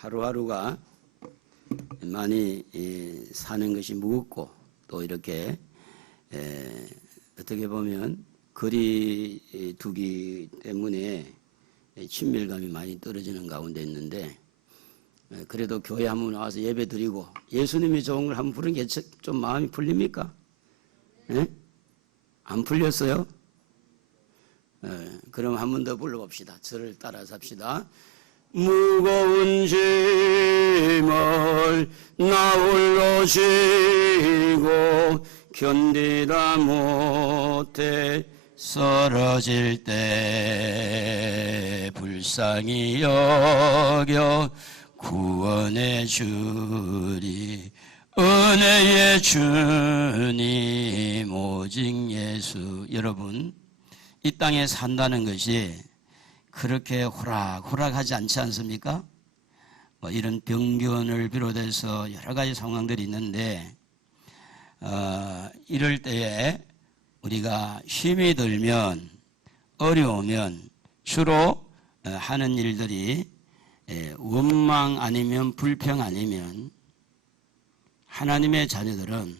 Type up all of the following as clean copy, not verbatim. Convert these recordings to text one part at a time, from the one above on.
하루하루가 많이 사는 것이 무겁고 또 이렇게 어떻게 보면 거리 두기 때문에 친밀감이 많이 떨어지는 가운데 있는데, 그래도 교회 한번 나와서 예배 드리고 예수님이 좋은 걸 한번 부르는 게 좀 마음이 풀립니까? 안 풀렸어요? 그럼 한 번 더 불러봅시다. 저를 따라서 합시다. 무거운 짐을 나 홀로 지고 견디다 못해 쓰러질 때 불쌍히 여겨 구원해 주리. 은혜의 주님 오직 예수. 여러분, 이 땅에 산다는 것이 그렇게 호락호락하지 않지 않습니까? 이런 병균을 비롯해서 여러 가지 상황들이 있는데, 이럴 때에 우리가 힘이 들면, 어려우면 주로 하는 일들이 원망 아니면 불평 아니면, 하나님의 자녀들은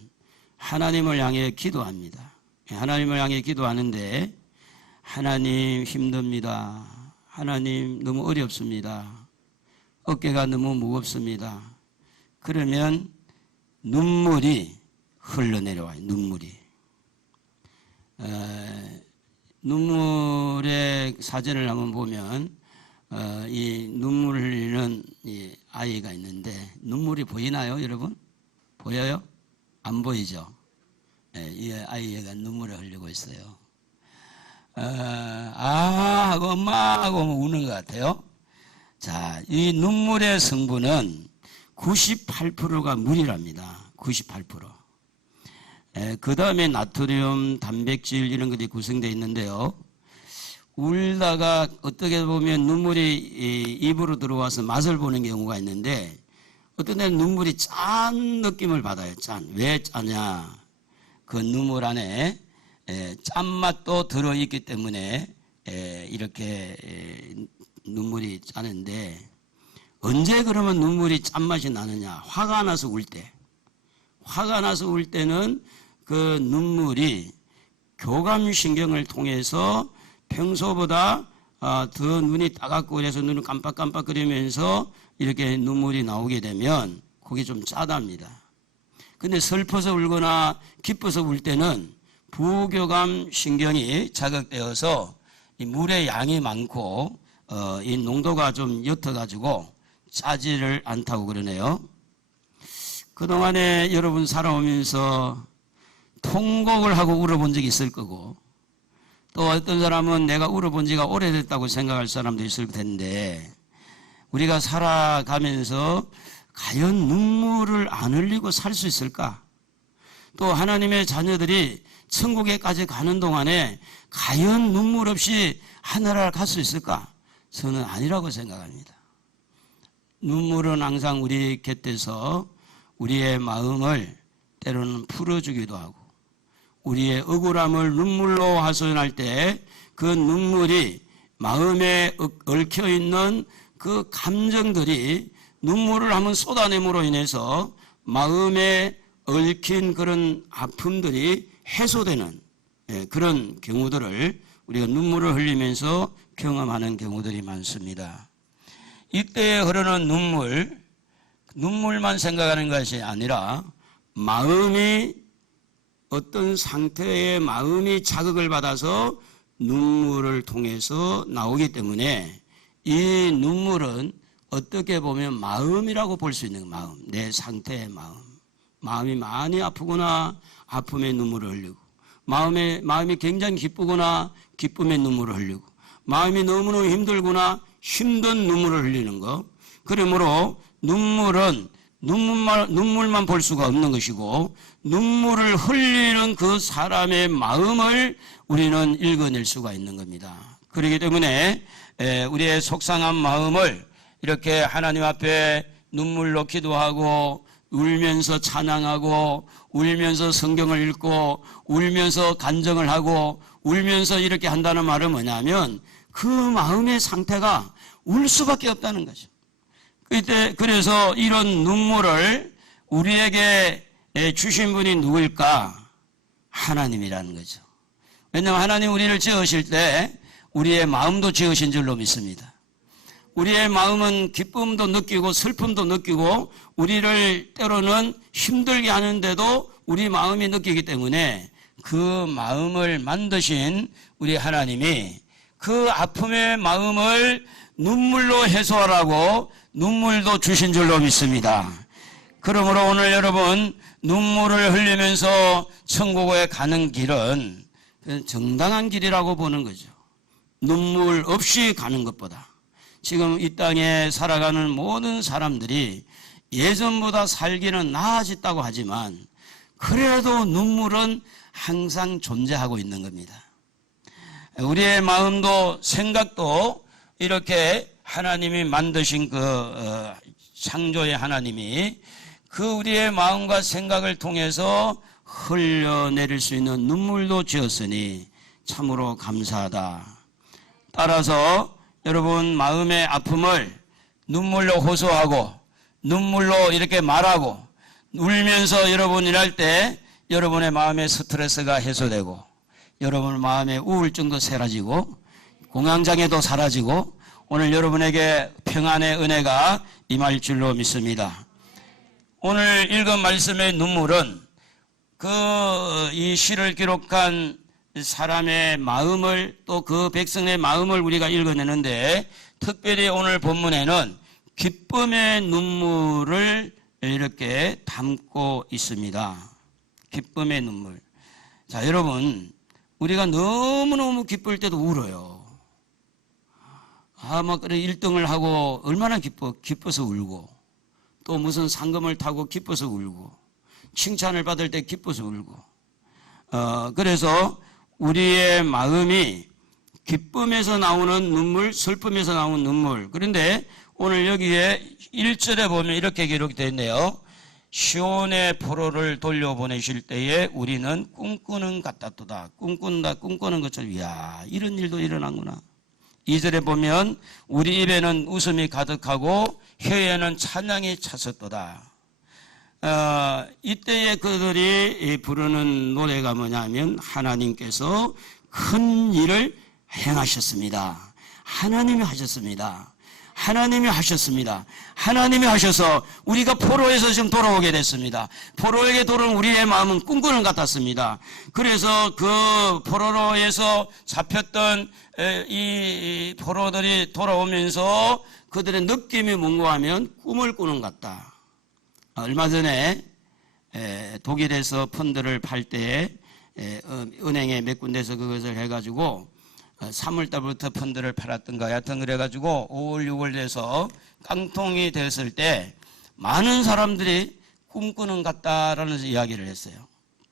하나님을 향해 기도합니다. 하나님을 향해 기도하는데, 하나님 힘듭니다. 하나님 너무 어렵습니다. 어깨가 너무 무겁습니다. 그러면 눈물이 흘러내려와요. 눈물의 사진을 한번 보면 이 눈물을 흘리는 이 아이가 있는데, 눈물이 보이나요, 여러분? 보여요? 안 보이죠? 이 아이가 눈물을 흘리고 있어요. 하고 엄마 하고 우는 것 같아요. 자, 이 눈물의 성분은 98%가 물이랍니다. 98%. 그 다음에 나트륨, 단백질 이런 것들이 구성되어 있는데요. 울다가 어떻게 보면 눈물이 입으로 들어와서 맛을 보는 경우가 있는데, 어떤 때는 눈물이 짠 느낌을 받아요. 짠. 왜 짜냐? 그 눈물 안에 짠맛도 들어있기 때문에 이렇게 눈물이 짜는데, 언제 그러면 눈물이 짠맛이 나느냐? 화가 나서 울 때. 화가 나서 울 때는 그 눈물이 교감신경을 통해서 평소보다 더 눈이 따갑고 그래서 눈을 깜빡깜빡거리면서 이렇게 눈물이 나오게 되면 그게 좀 짜답니다. 근데 슬퍼서 울거나 기뻐서 울 때는 부교감 신경이 자극되어서 이 물의 양이 많고 이 농도가 좀 옅어가지고 짜지를 않다고 그러네요. 그동안에 여러분 살아오면서 통곡을 하고 울어본 적이 있을 거고, 또 어떤 사람은 내가 울어본 지가 오래됐다고 생각할 사람도 있을 텐데, 우리가 살아가면서 과연 눈물을 안 흘리고 살 수 있을까? 또 하나님의 자녀들이 천국에까지 가는 동안에 과연 눈물 없이 하늘을 갈 수 있을까? 저는 아니라고 생각합니다. 눈물은 항상 우리 곁에서 우리의 마음을 때로는 풀어주기도 하고, 우리의 억울함을 눈물로 하소연할 때 그 눈물이 마음에 얽혀있는 그 감정들이 눈물을 한번 쏟아냄으로 인해서 마음에 얽힌 그런 아픔들이 해소되는 그런 경우들을 우리가 눈물을 흘리면서 경험하는 경우들이 많습니다. 이때에 흐르는 눈물만 생각하는 것이 아니라 마음이 어떤 상태의 마음이 자극을 받아서 눈물을 통해서 나오기 때문에 이 눈물은 어떻게 보면 마음이라고 볼 수 있는 마음, 내 상태의 마음. 마음이 많이 아프거나 아픔의 눈물을 흘리고, 마음이 굉장히 기쁘거나 기쁨의 눈물을 흘리고, 마음이 너무너무 힘들거나 힘든 눈물을 흘리는 것. 그러므로 눈물은 눈물만 볼 수가 없는 것이고, 눈물을 흘리는 그 사람의 마음을 우리는 읽어낼 수가 있는 겁니다. 그렇기 때문에 우리의 속상한 마음을 이렇게 하나님 앞에 눈물로 기도하고, 울면서 찬양하고, 울면서 성경을 읽고, 울면서 간증을 하고, 울면서 이렇게 한다는 말은 뭐냐면 그 마음의 상태가 울 수밖에 없다는 거죠. 그래서 이런 눈물을 우리에게 주신 분이 누구일까? 하나님이라는 거죠. 왜냐하면 하나님 우리를 지으실 때 우리의 마음도 지으신 줄로 믿습니다. 우리의 마음은 기쁨도 느끼고 슬픔도 느끼고 우리를 때로는 힘들게 하는데도 우리 마음이 느끼기 때문에 그 마음을 만드신 우리 하나님이 그 아픔의 마음을 눈물로 해소하라고 눈물도 주신 줄로 믿습니다. 그러므로 오늘 여러분 눈물을 흘리면서 천국에 가는 길은 정당한 길이라고 보는 거죠. 눈물 없이 가는 것보다 지금 이 땅에 살아가는 모든 사람들이 예전보다 살기는 나아졌다고 하지만 그래도 눈물은 항상 존재하고 있는 겁니다. 우리의 마음도 생각도 이렇게 하나님이 만드신 그 창조의 하나님이 그 우리의 마음과 생각을 통해서 흘려내릴 수 있는 눈물도 지었으니 참으로 감사하다. 따라서 여러분 마음의 아픔을 눈물로 호소하고 눈물로 이렇게 말하고 울면서 여러분 일할 때 여러분의 마음의 스트레스가 해소되고 여러분 마음의 우울증도 사라지고 공황장애도 사라지고 오늘 여러분에게 평안의 은혜가 임할 줄로 믿습니다. 오늘 읽은 말씀의 눈물은 이 시를 기록한 사람의 마음을 또 그 백성의 마음을 우리가 읽어내는데 특별히 오늘 본문에는 기쁨의 눈물을 이렇게 담고 있습니다. 기쁨의 눈물. 자, 여러분 우리가 너무너무 기쁠 때도 울어요. 막 그래 1등을 하고 얼마나 기뻐서 울고 또 무슨 상금을 타고 기뻐서 울고 칭찬을 받을 때 기뻐서 울고 그래서 우리의 마음이 기쁨에서 나오는 눈물, 슬픔에서 나오는 눈물. 그런데 오늘 여기에 1절에 보면 이렇게 기록되어 있네요. 시온의 포로를 돌려보내실 때에 우리는 꿈꾸는 같았도다. 꿈꾸는 것처럼 이야 이런 일도 일어나구나. 2절에 보면 우리 입에는 웃음이 가득하고 혀에는 찬양이 찼었도다. 이때에 그들이 부르는 노래가 뭐냐면 하나님께서 큰 일을 행하셨습니다. 하나님이 하셨습니다. 하나님이 하셨습니다. 하나님이 하셔서 우리가 포로에서 지금 돌아오게 됐습니다. 포로에게 돌아온 우리의 마음은 꿈꾸는 것 같았습니다. 그래서 그 포로로에서 잡혔던 이 포로들이 돌아오면서 그들의 느낌이 뭔가 하면 꿈을 꾸는 것 같다. 얼마 전에 독일에서 펀드를 팔 때에 은행에 몇 군데서 그것을 해가지고 3월달부터 펀드를 팔았던가 하여튼 그래가지고 5월 6월 돼서 깡통이 됐을 때 많은 사람들이 꿈꾸는 것 같다라는 이야기를 했어요.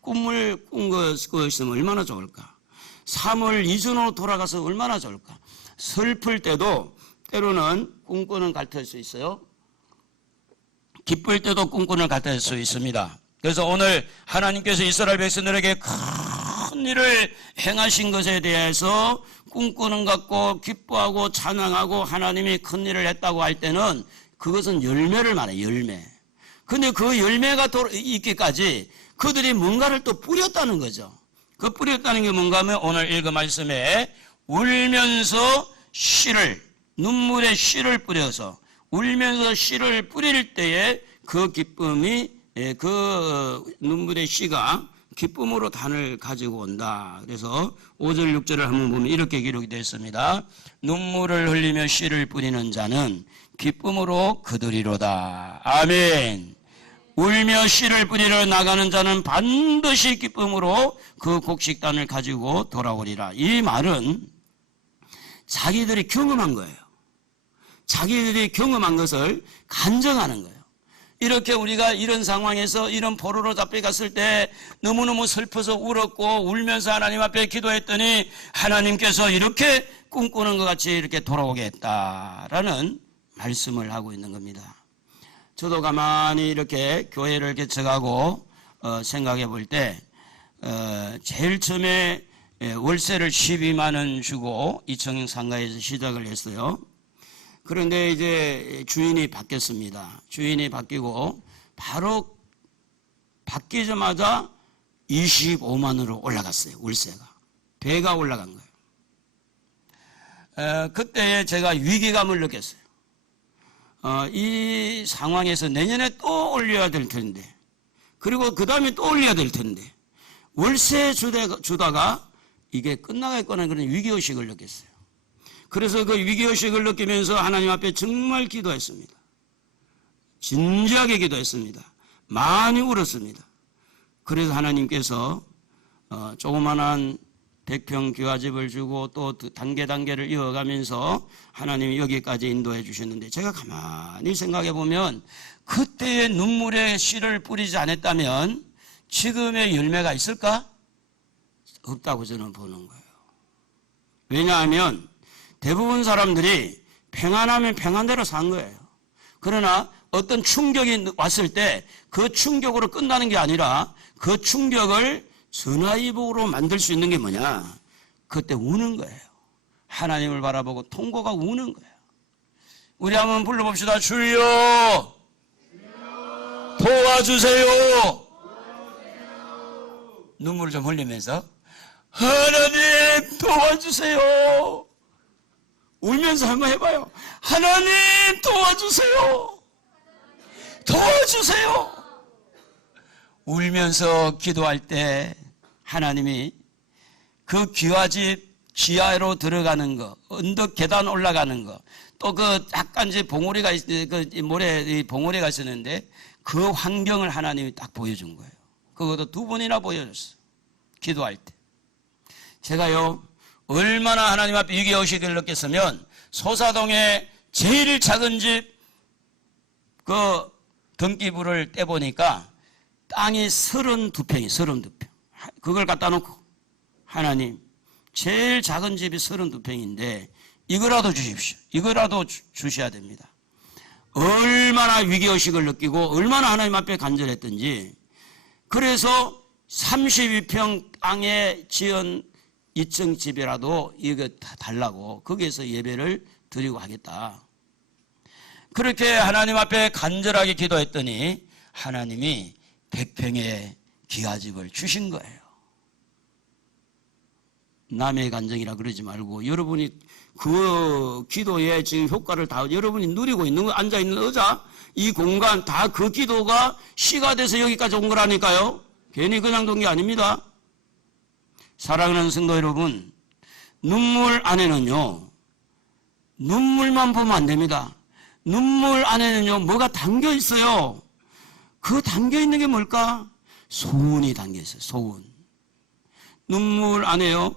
꿈을 꾼 것이면 얼마나 좋을까. 3월 이전으로 돌아가서 얼마나 좋을까. 슬플 때도 때로는 꿈꾸는 같을 수 있어요. 기쁠 때도 꿈꾸는 같을 수 있습니다. 그래서 오늘 하나님께서 이스라엘 백성들에게 큰 일을 행하신 것에 대해서 꿈꾸는 것 같고 기뻐하고 찬양하고 하나님이 큰 일을 했다고 할 때는 그것은 열매를 말해요. 열매. 근데 그 열매가 있기까지 그들이 뭔가를 또 뿌렸다는 거죠. 그 뿌렸다는 게 뭔가 하면 오늘 읽은 말씀에 울면서 눈물의 씨를 뿌려서 울면서 씨를 뿌릴 때에 그 기쁨이 그 눈물의 씨가 기쁨으로 단을 가지고 온다. 그래서 5절 6절을 한번 보면 이렇게 기록이 되어 있습니다. 눈물을 흘리며 씨를 뿌리는 자는 기쁨으로 거두리로다. 아멘. 울며 씨를 뿌리러 나가는 자는 반드시 기쁨으로 그 곡식단을 가지고 돌아오리라. 이 말은 자기들이 경험한 거예요. 자기들이 경험한 것을 간증하는 거예요. 이렇게 우리가 이런 상황에서 이런 포로로 잡혀갔을 때 너무너무 슬퍼서 울었고 울면서 하나님 앞에 기도했더니 하나님께서 이렇게 꿈꾸는 것 같이 이렇게 돌아오게 했다라는 말씀을 하고 있는 겁니다. 저도 가만히 이렇게 교회를 개척하고 생각해 볼 때 제일 처음에 월세를 12만 원 주고 이청용 상가에서 시작을 했어요. 그런데 이제 주인이 바뀌었습니다. 주인이 바뀌고 바로 바뀌자마자 25만으로 올라갔어요. 월세가. 배가 올라간 거예요. 그때 제가 위기감을 느꼈어요. 이 상황에서 내년에 또 올려야 될 텐데, 그리고 그 다음에 또 올려야 될 텐데, 월세 주다가 이게 끝나겠거나 그런 위기의식을 느꼈어요. 그래서 그 위기의식을 느끼면서 하나님 앞에 정말 기도했습니다. 진지하게 기도했습니다. 많이 울었습니다. 그래서 하나님께서 조그만한 100평 기와집을 주고 또 단계를 이어가면서 하나님이 여기까지 인도해 주셨는데, 제가 가만히 생각해 보면 그때의 눈물의 씨를 뿌리지 않았다면 지금의 열매가 있을까? 없다고 저는 보는 거예요. 왜냐하면 대부분 사람들이 평안하면 평안대로 산 거예요. 그러나 어떤 충격이 왔을 때 그 충격으로 끝나는 게 아니라 그 충격을 선화이복으로 만들 수 있는 게 뭐냐? 그때 우는 거예요. 하나님을 바라보고 통곡하고 우는 거예요. 우리 한번 불러봅시다. 주여 도와주세요. 눈물을 좀 흘리면서 하나님 도와주세요. 울면서 한번 해봐요. 하나님 도와주세요. 도와주세요. 울면서 기도할 때 하나님이 그 기와집 지하로 들어가는 거, 언덕 계단 올라가는 거, 또 그 약간 이제 봉우리가 모래 봉우리가 있었는데 그 환경을 하나님이 딱 보여준 거예요. 그것도 2번이나 보여줬어요. 기도할 때. 제가요, 얼마나 하나님 앞에 위기의식을 느꼈으면 소사동에 제일 작은 집 그 등기부를 떼보니까 땅이 32평이 32평. 그걸 갖다 놓고 하나님 제일 작은 집이 32평인데 이거라도 주십시오. 이거라도 주셔야 됩니다. 얼마나 위기의식을 느끼고 얼마나 하나님 앞에 간절했던지. 그래서 32평 땅에 지은 2층 집이라도 이거 다 달라고 거기에서 예배를 드리고 하겠다. 그렇게 하나님 앞에 간절하게 기도했더니 하나님이 100평의 기와집을 주신 거예요. 남의 간증이라 그러지 말고 여러분이 그 기도에 지금 효과를 다 여러분이 누리고 있는 거, 앉아있는 의자, 이 공간 다 그 기도가 씨가 돼서 여기까지 온 거라니까요. 괜히 그냥 돈 게 아닙니다. 사랑하는 성도 여러분, 눈물 안에는요, 눈물만 보면 안 됩니다. 눈물 안에는요, 뭐가 담겨 있어요. 그 담겨 있는 게 뭘까? 소원이 담겨 있어요. 소원. 눈물 안에요,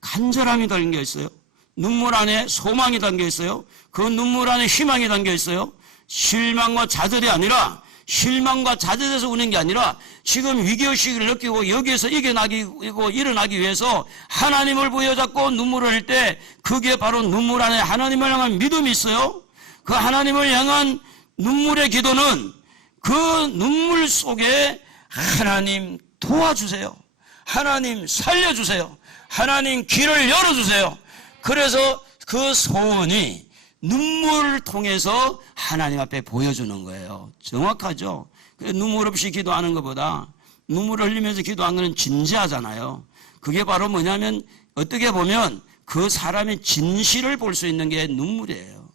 간절함이 담겨 있어요. 눈물 안에 소망이 담겨 있어요. 그 눈물 안에 희망이 담겨 있어요. 실망과 좌절이 아니라, 실망과 좌절에서 우는 게 아니라 지금 위기의식을 느끼고 여기에서 일어나기 위해서 하나님을 부여잡고 눈물을 흘릴 때 그게 바로 눈물 안에 하나님을 향한 믿음이 있어요. 그 하나님을 향한 눈물의 기도는 그 눈물 속에 하나님 도와주세요. 하나님 살려주세요. 하나님 길을 열어주세요. 그래서 그 소원이 눈물을 통해서 하나님 앞에 보여주는 거예요. 정확하죠? 눈물 없이 기도하는 것보다 눈물을 흘리면서 기도하는 것은 진지하잖아요. 그게 바로 뭐냐면 어떻게 보면 그 사람의 진실을 볼 수 있는 게 눈물이에요.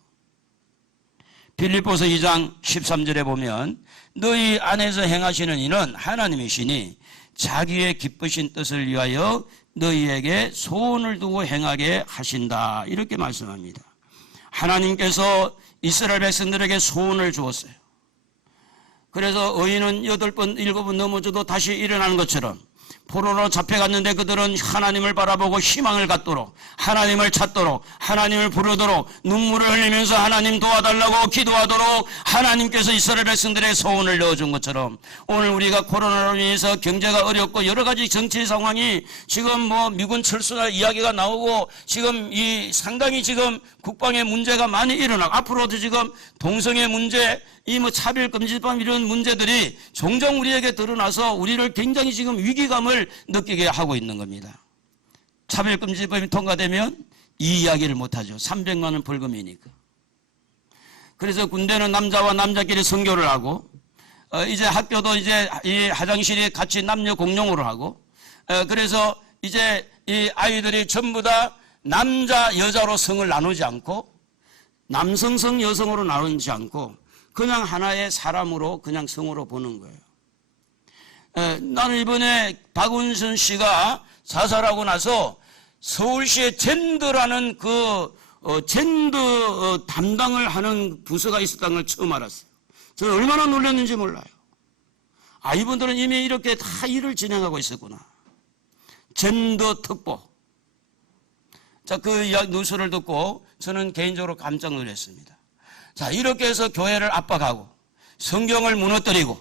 빌립보서 2장 13절에 보면 너희 안에서 행하시는 이는 하나님이시니 자기의 기쁘신 뜻을 위하여 너희에게 소원을 두고 행하게 하신다. 이렇게 말씀합니다. 하나님께서 이스라엘 백성들에게 소원을 주었어요. 그래서 의인은 8번, 7번 넘어져도 다시 일어나는 것처럼 포로로 잡혀갔는데 그들은 하나님을 바라보고 희망을 갖도록, 하나님을 찾도록, 하나님을 부르도록, 눈물을 흘리면서 하나님 도와달라고 기도하도록 하나님께서 이스라엘 백성들의 소원을 넣어준 것처럼 오늘 우리가 코로나로 인해서 경제가 어렵고 여러 가지 정치 상황이 지금 미군 철수나 이야기가 나오고 지금 이 상당히 지금 국방의 문제가 많이 일어나고 앞으로도 지금 동성애 문제, 차별금지법 이런 문제들이 종종 우리에게 드러나서 우리를 굉장히 지금 위기감을 느끼게 하고 있는 겁니다. 차별금지법이 통과되면 이 이야기를 못하죠. 300만 원 벌금이니까. 그래서 군대는 남자와 남자끼리 선교를 하고, 이제 학교도 이제 이 화장실이 같이 남녀 공용으로 하고, 그래서 이제 이 아이들이 전부 다 남자, 여자로 성을 나누지 않고, 남성성, 여성으로 나누지 않고, 그냥 하나의 사람으로 그냥 성으로 보는 거예요. 나는 이번에 박운선 씨가 자살하고 나서 서울시에 젠더라는 젠더 담당을 하는 부서가 있었다는 걸 처음 알았어요. 저는 얼마나 놀랐는지 몰라요. 이분들은 이미 이렇게 다 일을 진행하고 있었구나. 젠더 특보. 자, 그 뉴스를 듣고 저는 개인적으로 깜짝 놀랐습니다. 자, 이렇게 해서 교회를 압박하고 성경을 무너뜨리고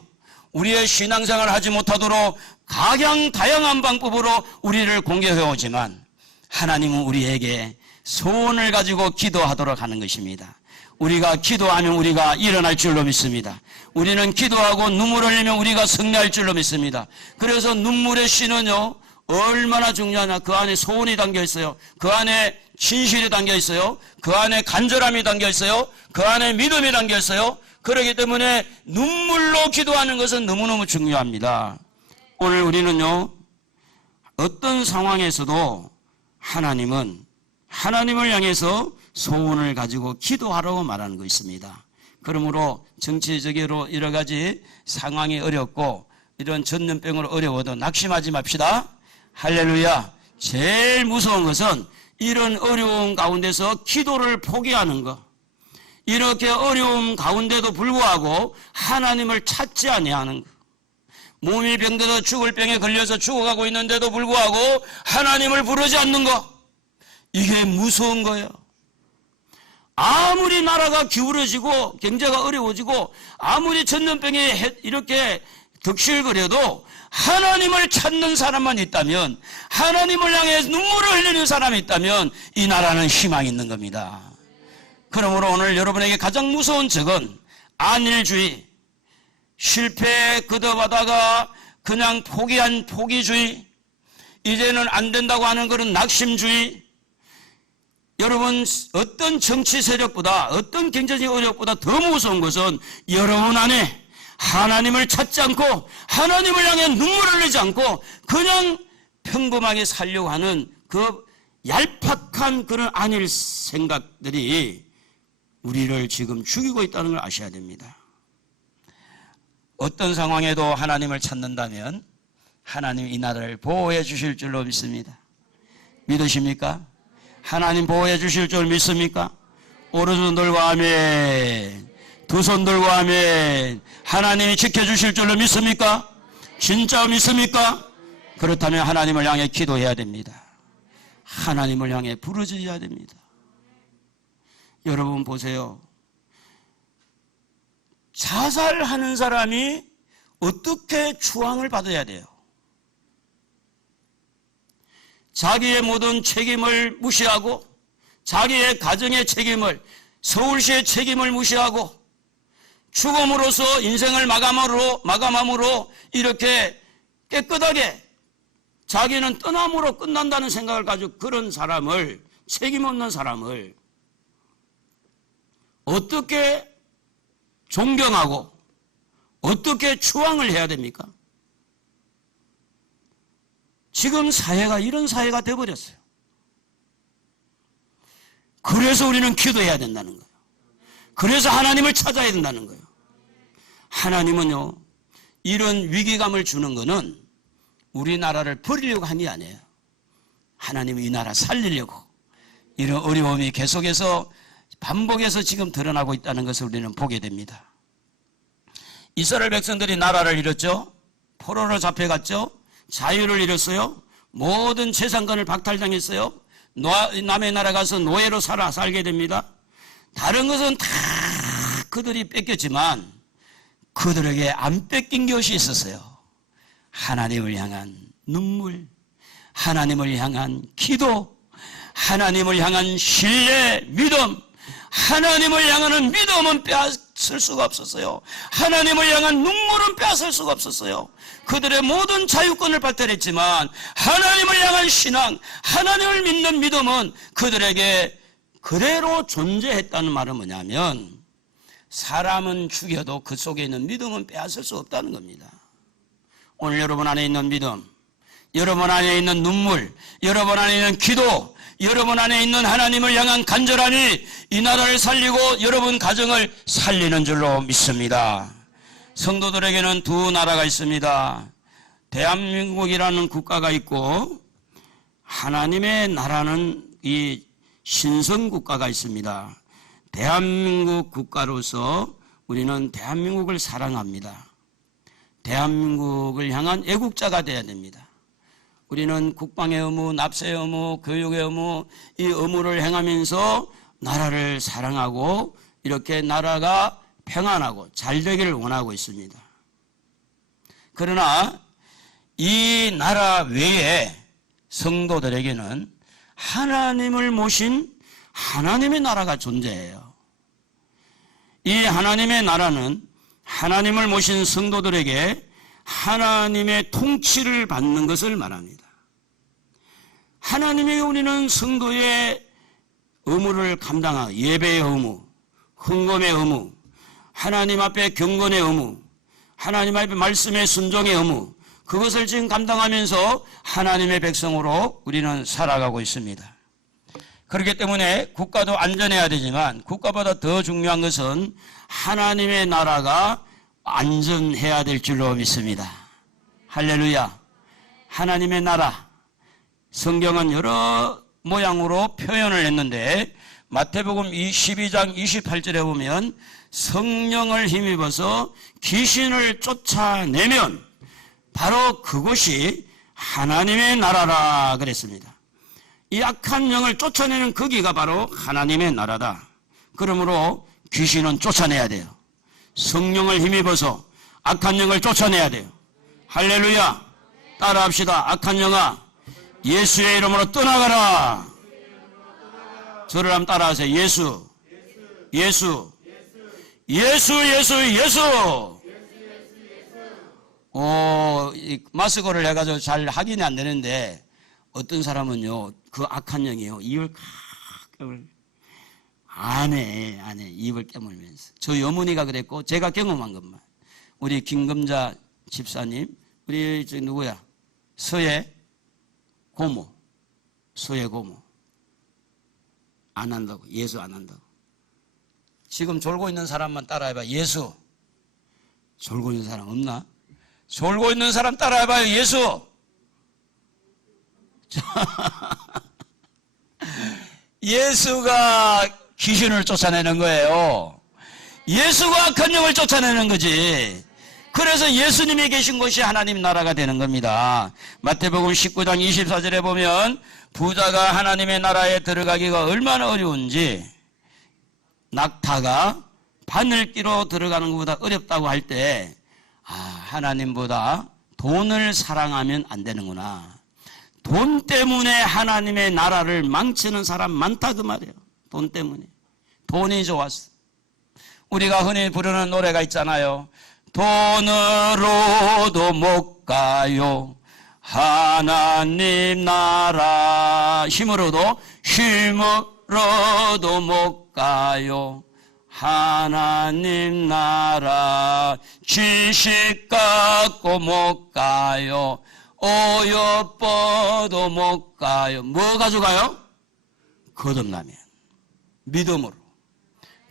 우리의 신앙생활을 하지 못하도록 다양한 방법으로 우리를 공격해 오지만 하나님은 우리에게 소원을 가지고 기도하도록 하는 것입니다. 우리가 기도하면 우리가 일어날 줄로 믿습니다. 우리는 기도하고 눈물을 흘리면 우리가 승리할 줄로 믿습니다. 그래서 눈물의 씨는요, 얼마나 중요하냐. 그 안에 소원이 담겨 있어요. 그 안에 진실이 담겨 있어요. 그 안에 간절함이 담겨 있어요. 그 안에 믿음이 담겨 있어요. 그렇기 때문에 눈물로 기도하는 것은 너무너무 중요합니다. 오늘 우리는요, 어떤 상황에서도 하나님은 하나님을 향해서 소원을 가지고 기도하라고 말하는 거 있습니다. 그러므로 정치적으로 여러 가지 상황이 어렵고 이런 전염병으로 어려워도 낙심하지 맙시다. 할렐루야. 제일 무서운 것은 이런 어려움 가운데서 기도를 포기하는 것. 이렇게 어려움 가운데도 불구하고 하나님을 찾지 아니하는 것. 몸이 병들어 죽을 병에 걸려서 죽어가고 있는데도 불구하고 하나님을 부르지 않는 것. 이게 무서운 거예요. 아무리 나라가 기울어지고 경제가 어려워지고 아무리 전염병이 이렇게 득실거려도 하나님을 찾는 사람만 있다면, 하나님을 향해 눈물을 흘리는 사람이 있다면 이 나라는 희망이 있는 겁니다. 그러므로 오늘 여러분에게 가장 무서운 적은 안일주의, 실패에 거듭하다가 그냥 포기한 포기주의, 이제는 안 된다고 하는 그런 낙심주의. 여러분, 어떤 정치 세력보다, 어떤 경제적 어려움보다 더 무서운 것은 여러분 안에 하나님을 찾지 않고 하나님을 향해 눈물을 흘리지 않고 그냥 평범하게 살려고 하는 그 얄팍한 그런 안일 생각들이 우리를 지금 죽이고 있다는 걸 아셔야 됩니다. 어떤 상황에도 하나님을 찾는다면 하나님 이 나라를 보호해 주실 줄로 믿습니다. 믿으십니까? 하나님 보호해 주실 줄 믿습니까? 오른손 들고 아멘. 두 손 들고 아멘. 하나님이 지켜주실 줄로 믿습니까? 진짜 믿습니까? 그렇다면 하나님을 향해 기도해야 됩니다. 하나님을 향해 부르짖어야 됩니다. 여러분 보세요. 자살하는 사람이 어떻게 추앙을 받아야 돼요? 자기의 모든 책임을 무시하고 자기의 가정의 책임을, 서울시의 책임을 무시하고 죽음으로써 인생을 마감함으로 이렇게 깨끗하게 자기는 떠남으로 끝난다는 생각을 가지고 그런 사람을, 책임 없는 사람을 어떻게 존경하고 어떻게 추앙을 해야 됩니까? 지금 사회가 이런 사회가 되어버렸어요. 그래서 우리는 기도해야 된다는 거예요. 그래서 하나님을 찾아야 된다는 거예요. 하나님은요, 이런 위기감을 주는 거는 우리나라를 버리려고 한 게 아니에요. 하나님은 이 나라 살리려고 이런 어려움이 계속해서 반복해서 지금 드러나고 있다는 것을 우리는 보게 됩니다. 이스라엘 백성들이 나라를 잃었죠. 포로로 잡혀갔죠. 자유를 잃었어요. 모든 재산권을 박탈당했어요. 남의 나라 가서 노예로 살게 됩니다. 다른 것은 다 그들이 뺏겼지만 그들에게 안 뺏긴 것이 있었어요. 하나님을 향한 눈물, 하나님을 향한 기도, 하나님을 향한 신뢰, 믿음. 하나님을 향하는 믿음은 빼앗을 수가 없었어요. 하나님을 향한 눈물은 빼앗을 수가 없었어요. 그들의 모든 자유권을 박탈했지만 하나님을 향한 신앙, 하나님을 믿는 믿음은 그들에게 그대로 존재했다는 말은 뭐냐면 사람은 죽여도 그 속에 있는 믿음은 빼앗을 수 없다는 겁니다. 오늘 여러분 안에 있는 믿음, 여러분 안에 있는 눈물, 여러분 안에 있는 기도, 여러분 안에 있는 하나님을 향한 간절함이 이 나라를 살리고 여러분 가정을 살리는 줄로 믿습니다. 성도들에게는 두 나라가 있습니다. 대한민국이라는 국가가 있고 하나님의 나라는 이 신성국가가 있습니다. 대한민국 국가로서 우리는 대한민국을 사랑합니다. 대한민국을 향한 애국자가 되어야 됩니다. 우리는 국방의 의무, 납세의 의무, 교육의 의무, 이 의무를 행하면서 나라를 사랑하고 이렇게 나라가 평안하고 잘 되기를 원하고 있습니다. 그러나 이 나라 외에 성도들에게는 하나님을 모신 하나님의 나라가 존재해요. 이 하나님의 나라는 하나님을 모신 성도들에게 하나님의 통치를 받는 것을 말합니다. 하나님에게 우리는 성도의 의무를 감당하고 예배의 의무, 헌금의 의무, 하나님 앞에 경건의 의무, 하나님 앞에 말씀의 순종의 의무, 그것을 지금 감당하면서 하나님의 백성으로 우리는 살아가고 있습니다. 그렇기 때문에 국가도 안전해야 되지만 국가보다 더 중요한 것은 하나님의 나라가 안전해야 될 줄로 믿습니다. 할렐루야. 하나님의 나라. 성경은 여러 모양으로 표현을 했는데 마태복음 22장 28절에 보면 성령을 힘입어서 귀신을 쫓아내면 바로 그곳이 하나님의 나라라 그랬습니다. 이 악한 영을 쫓아내는 거기가 바로 하나님의 나라다. 그러므로 귀신은 쫓아내야 돼요. 성령을 힘입어서 악한 영을 쫓아내야 돼요. 할렐루야. 따라합시다. 악한 영아, 예수의 이름으로 떠나가라. 저를 한번 따라하세요. 예수, 예수, 예수, 예수, 예수. 마스크를 해가지고 잘 확인이 안 되는데 어떤 사람은요, 그 악한 영이요, 입을 깨물, 안해, 입을 깨물면서. 저희 어머니가 그랬고, 제가 경험한 것만. 우리 김금자 집사님, 우리 누구야? 서예 고모. 안 한다고, 예수 안 한다고. 지금 졸고 있는 사람만 따라해봐. 예수. 졸고 있는 사람 없나? 졸고 있는 사람 따라해봐요. 예수. 예수가 귀신을 쫓아내는 거예요. 예수가 악한 영을 쫓아내는 거지. 그래서 예수님이 계신 곳이 하나님 나라가 되는 겁니다. 마태복음 19장 24절에 보면 부자가 하나님의 나라에 들어가기가 얼마나 어려운지, 낙타가 바늘기로 들어가는 것보다 어렵다고 할 때, 하나님보다 돈을 사랑하면 안 되는구나. 돈 때문에 하나님의 나라를 망치는 사람 많다 그 말이에요. 돈 때문에. 돈이 좋았어. 우리가 흔히 부르는 노래가 있잖아요. 돈으로도 못 가요. 하나님 나라. 힘으로도 못 가요. 하나님 나라. 지식 갖고 못 가요. 어여뻐도 못 가요. 뭐 가져가요? 거듭나면. 믿음으로.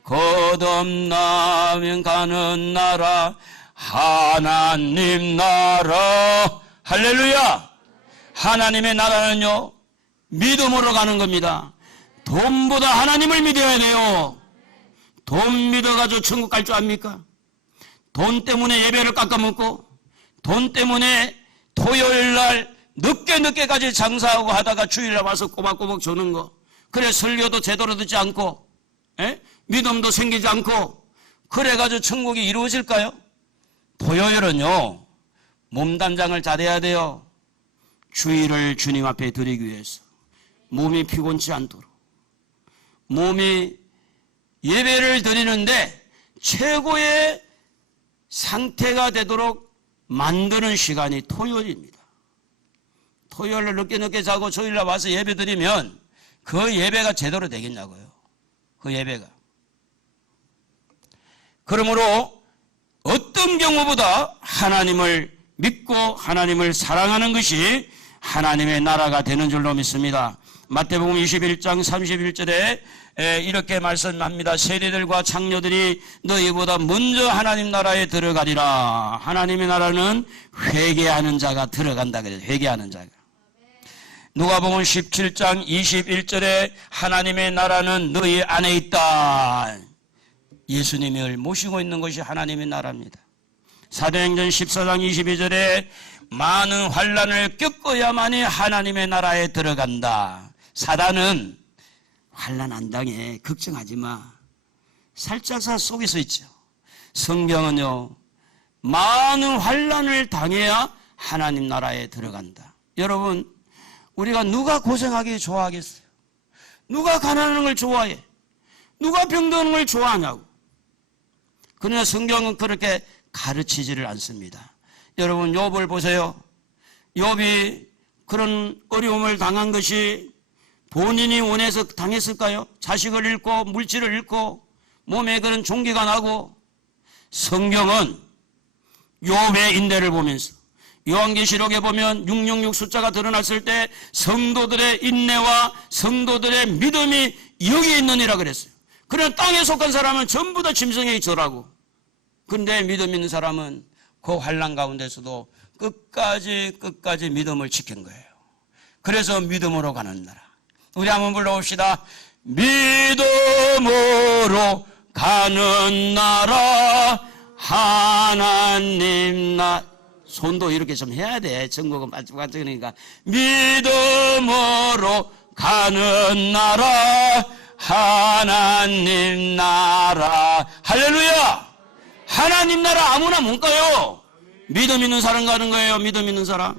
거듭나면 가는 나라, 하나님 나라. 할렐루야. 하나님의 나라는요, 믿음으로 가는 겁니다. 돈보다 하나님을 믿어야 돼요. 돈 믿어가지고 천국 갈 줄 압니까? 돈 때문에 예배를 깎아먹고, 돈 때문에 토요일날 늦게까지 장사하고 하다가 주일날 와서 꼬박꼬박 주는 거. 그래 설교도 제대로 듣지 않고, 믿음도 생기지 않고, 그래가지고 천국이 이루어질까요? 토요일은요, 몸단장을 잘해야 돼요. 주일을 주님 앞에 드리기 위해서. 몸이 피곤치 않도록. 몸이 예배를 드리는데 최고의 상태가 되도록 만드는 시간이 토요일입니다. 토요일을 늦게 자고 주일날 와서 예배 드리면 그 예배가 제대로 되겠냐고요. 그 예배가. 그러므로 어떤 경우보다 하나님을 믿고 하나님을 사랑하는 것이 하나님의 나라가 되는 줄로 믿습니다. 마태복음 21장 31절에 이렇게 말씀합니다. 세리들과 장로들이 너희보다 먼저 하나님 나라에 들어가리라. 하나님의 나라는 회개하는 자가 들어간다 그래요. 회개하는 자가. 누가복음 17장 21절에 하나님의 나라는 너희 안에 있다. 예수님을 모시고 있는 것이 하나님의 나라입니다. 사도행전 14장 22절에 많은 환난을 겪어야만이 하나님의 나라에 들어간다. 사단은 환난 안 당해 걱정하지 마. 살짝살 속에서 있죠. 성경은요, 많은 환난을 당해야 하나님 나라에 들어간다. 여러분, 우리가 누가 고생하기 좋아하겠어요? 누가 가난한 걸 좋아해? 누가 병드는 걸 좋아하냐고. 그러나 성경은 그렇게 가르치지를 않습니다. 여러분, 욥을 보세요. 욥이 그런 어려움을 당한 것이 본인이 원해서 당했을까요? 자식을 잃고 물질을 잃고 몸에 그런 종기가 나고. 성경은 욥의 인내를 보면서 요한계시록에 보면 666 숫자가 드러났을 때 성도들의 인내와 성도들의 믿음이 여기 있느니라 그랬어요. 그러나 땅에 속한 사람은 전부 다 짐승에게 절하고, 그런데 믿음 있는 사람은 그 환난 가운데서도 끝까지 믿음을 지킨 거예요. 그래서 믿음으로 가는 나라. 우리 한번 불러봅시다. 믿음으로 가는 나라 하나님 나. 손도 이렇게 좀 해야 돼. 전국은 반짝반짝하니까. 믿음으로 가는 나라 하나님 나라. 할렐루야. 하나님 나라 아무나 못 가요. 믿음 있는 사람 가는 거예요. 믿음 있는 사람.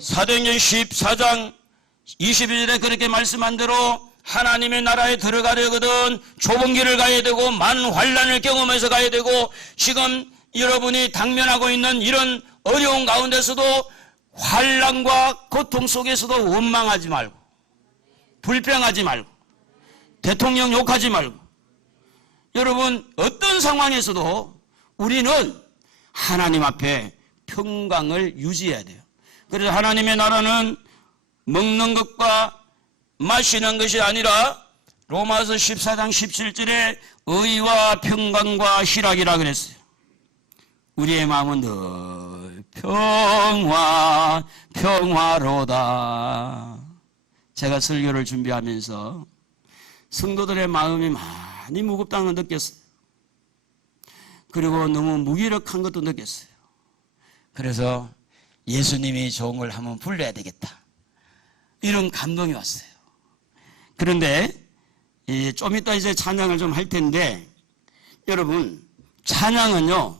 사도행전 14장 22절에 그렇게 말씀한 대로 하나님의 나라에 들어가려거든 좁은 길을 가야 되고 많은 환난을 경험해서 가야 되고, 지금 여러분이 당면하고 있는 이런 어려운 가운데서도 환난과 고통 속에서도 원망하지 말고, 불평하지 말고, 대통령 욕하지 말고, 여러분 어떤 상황에서도 우리는 하나님 앞에 평강을 유지해야 돼요. 그래서 하나님의 나라는 먹는 것과 마시는 것이 아니라 로마서 14장 17절에 의와 평강과 희락이라 그랬어요. 우리의 마음은 늘 평화로다. 제가 설교를 준비하면서 성도들의 마음이 많이 무겁다는 걸 느꼈어요. 그리고 너무 무기력한 것도 느꼈어요. 그래서 예수님이 좋은 걸 한번 불러야 되겠다, 이런 감동이 왔어요. 그런데 좀 이따 이제 찬양을 좀 할 텐데, 여러분 찬양은요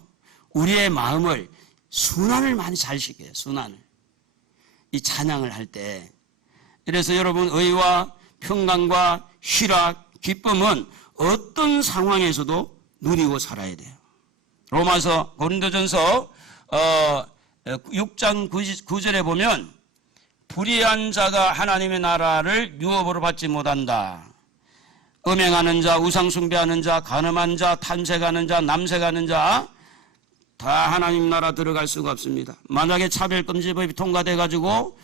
우리의 마음을 순환을 많이 잘 시켜요. 순환을, 이 찬양을 할 때. 그래서 여러분 의와 평강과 희락, 기쁨은 어떤 상황에서도 누리고 살아야 돼요. 로마서 고린도전서 6장 9절에 보면 불의한 자가 하나님의 나라를 유업으로 받지 못한다. 음행하는 자, 우상숭배하는 자, 간음한 자, 탐색하는 자, 남색하는 자 다 하나님 나라 들어갈 수가 없습니다. 만약에 차별금지법이 통과돼가지고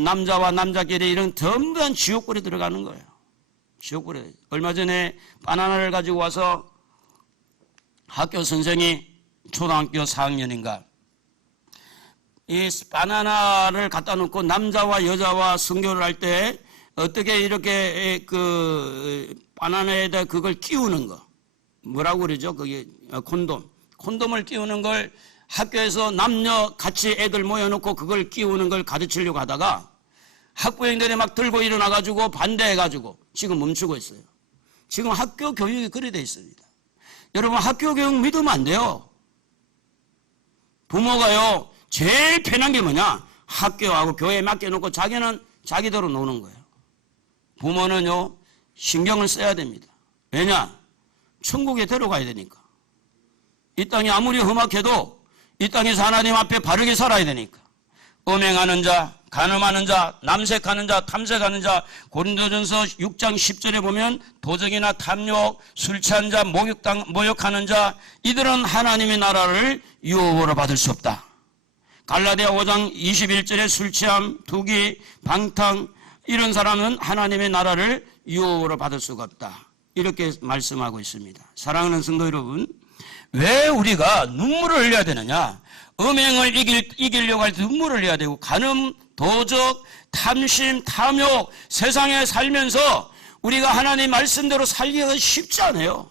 남자와 남자끼리 이런 전부 다 지옥불에 들어가는 거예요. 지옥불에. 얼마 전에 바나나를 가지고 와서 학교 선생이 초등학교 4학년인가 이 바나나를 갖다 놓고 남자와 여자와 성교를 할 때 어떻게 이렇게 그 바나나에다 그걸 끼우는 거 뭐라고 그러죠? 그게 콘돔을 끼우는 걸 학교에서 남녀 같이 애들 모여놓고 그걸 끼우는 걸 가르치려고 하다가 학부형들이 막 들고 일어나가지고 반대해가지고 지금 멈추고 있어요. 지금 학교 교육이 그래 돼 있습니다. 여러분 학교 교육 믿으면 안 돼요. 부모가요 제일 편한 게 뭐냐? 학교하고 교회에 맡겨놓고 자기는 자기대로 노는 거예요. 부모는요 신경을 써야 됩니다. 왜냐? 천국에 데려가야 되니까. 이 땅이 아무리 험악해도 이 땅에서 하나님 앞에 바르게 살아야 되니까. 음행하는 자, 간음하는 자, 남색하는 자, 탐색하는 자, 고린도전서 6장 10절에 보면 도적이나 탐욕, 술 취한 자, 모욕하는 자, 이들은 하나님의 나라를 유업으로 받을 수 없다. 갈라디아 5장 21절에 술 취함, 투기, 방탕, 이런 사람은 하나님의 나라를 유업으로 받을 수가 없다. 이렇게 말씀하고 있습니다. 사랑하는 성도 여러분, 왜 우리가 눈물을 흘려야 되느냐? 음행을 이기려고 할 때 눈물을 흘려야 되고, 간음, 도적, 탐심, 탐욕, 세상에 살면서 우리가 하나님 말씀대로 살기가 쉽지 않아요.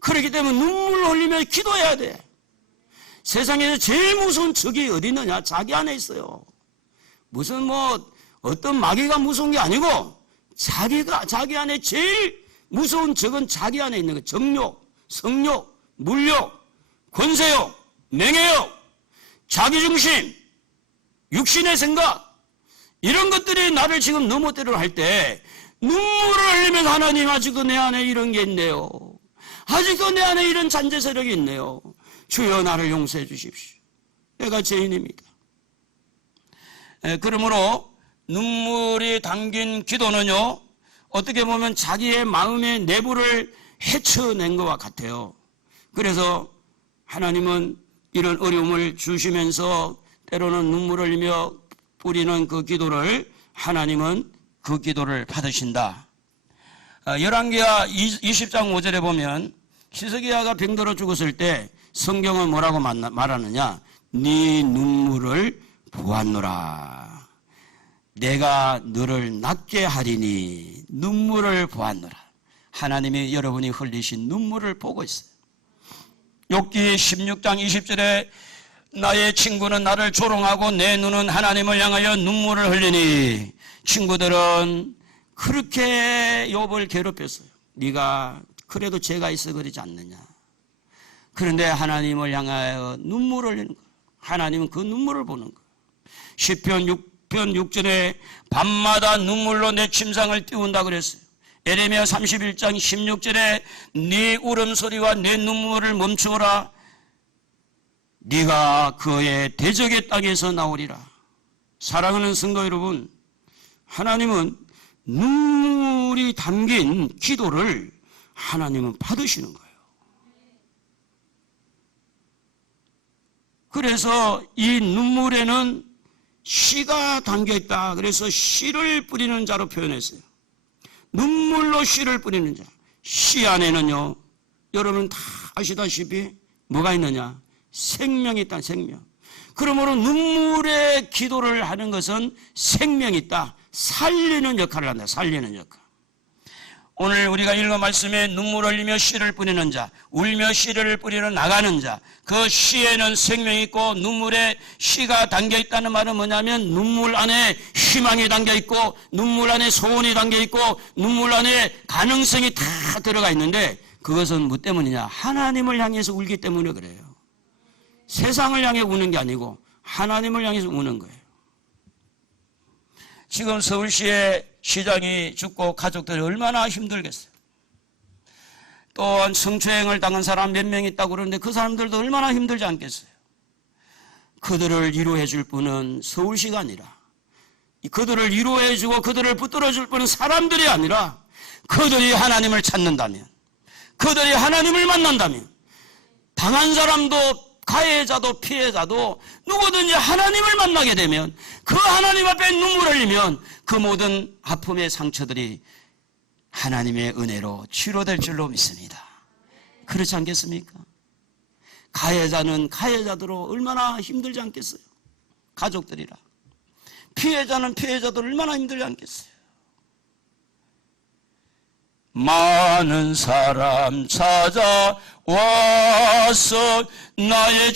그렇기 때문에 눈물을 흘리며 기도해야 돼. 세상에서 제일 무서운 적이 어디 있느냐? 자기 안에 있어요. 무슨 어떤 마귀가 무서운 게 아니고 자기 안에 제일 무서운 적은 자기 안에 있는 거. 정욕, 성욕, 물욕, 권세욕, 명예욕, 자기중심, 육신의 생각, 이런 것들이 나를 지금 넘어뜨려 할 때 눈물을 흘리면서 하나님, 아직도 내 안에 이런 게 있네요. 아직도 내 안에 이런 잔재 세력이 있네요. 주여 나를 용서해 주십시오. 내가 죄인입니다. 그러므로 눈물이 담긴 기도는요, 어떻게 보면 자기의 마음의 내부를 헤쳐낸 것과 같아요. 그래서 하나님은 이런 어려움을 주시면서 때로는 눈물을 흘리며 뿌리는 그 기도를 하나님은 그 기도를 받으신다. 열왕기하 20장 5절에 보면 히스기야가 병들어 죽었을 때 성경은 뭐라고 말하느냐? 네 눈물을 보았노라. 내가 너를 낫게 하리니 눈물을 보았노라. 하나님이 여러분이 흘리신 눈물을 보고 있어요. 욥기 16장 20절에 나의 친구는 나를 조롱하고 내 눈은 하나님을 향하여 눈물을 흘리니, 친구들은 그렇게 욥을 괴롭혔어요. 네가 그래도 죄가 있어 그러지 않느냐. 그런데 하나님을 향하여 눈물을 흘리는 거예요. 하나님은 그 눈물을 보는 거예요. 시편 6편 6절에 밤마다 눈물로 내 침상을 띄운다 그랬어요. 에레미야 31장 16절에 네 울음소리와 내 눈물을 멈추어라. 네가 그의 대적의 땅에서 나오리라. 사랑하는 성도 여러분, 하나님은 눈물이 담긴 기도를 하나님은 받으시는 거예요. 그래서 이 눈물에는 씨가 담겨있다. 그래서 씨를 뿌리는 자로 표현했어요. 눈물로 씨를 뿌리는 자. 씨 안에는요, 여러분 다 아시다시피 뭐가 있느냐? 생명이 있다. 생명. 그러므로 눈물의 기도를 하는 것은 생명이 있다. 살리는 역할을 한다. 살리는 역할. 오늘 우리가 읽은 말씀에 눈물을 흘리며 씨를 뿌리는 자, 울며 씨를 뿌리러 나가는 자, 그 씨에는 생명이 있고 눈물에 씨가 담겨있다는 말은 뭐냐면 눈물 안에 희망이 담겨있고 눈물 안에 소원이 담겨있고 눈물 안에 가능성이 다 들어가 있는데, 그것은 뭐 때문이냐? 하나님을 향해서 울기 때문에 그래요. 세상을 향해 우는 게 아니고 하나님을 향해서 우는 거예요. 지금 서울시의 시장이 죽고 가족들이 얼마나 힘들겠어요. 또한 성추행을 당한 사람 몇 명 있다고 그러는데 그 사람들도 얼마나 힘들지 않겠어요. 그들을 위로해 줄 분은 서울시가 아니라, 그들을 위로해 주고 그들을 붙들어 줄 분은 사람들이 아니라, 그들이 하나님을 찾는다면, 그들이 하나님을 만난다면, 당한 사람도 가해자도 피해자도 누구든지 하나님을 만나게 되면, 그 하나님 앞에 눈물을 흘리면 그 모든 아픔의 상처들이 하나님의 은혜로 치료될 줄로 믿습니다. 그렇지 않겠습니까? 가해자는 가해자대로 얼마나 힘들지 않겠어요? 가족들이라. 피해자는 피해자도 얼마나 힘들지 않겠어요? 많은 사람 찾아와서 나의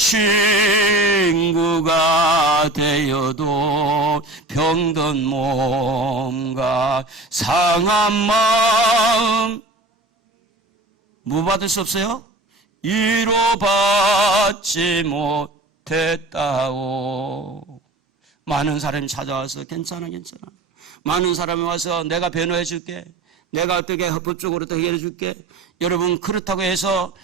친구가 되어도 병든 몸과 상한 마음 뭐 받을 수 없어요? 위로받지 못했다오. 많은 사람이 찾아와서 괜찮아. 많은 사람이 와서 내가 변호해 줄게, 내가 어떻게 법적으로 해결해 줄게. 여러분, 그렇다고 해서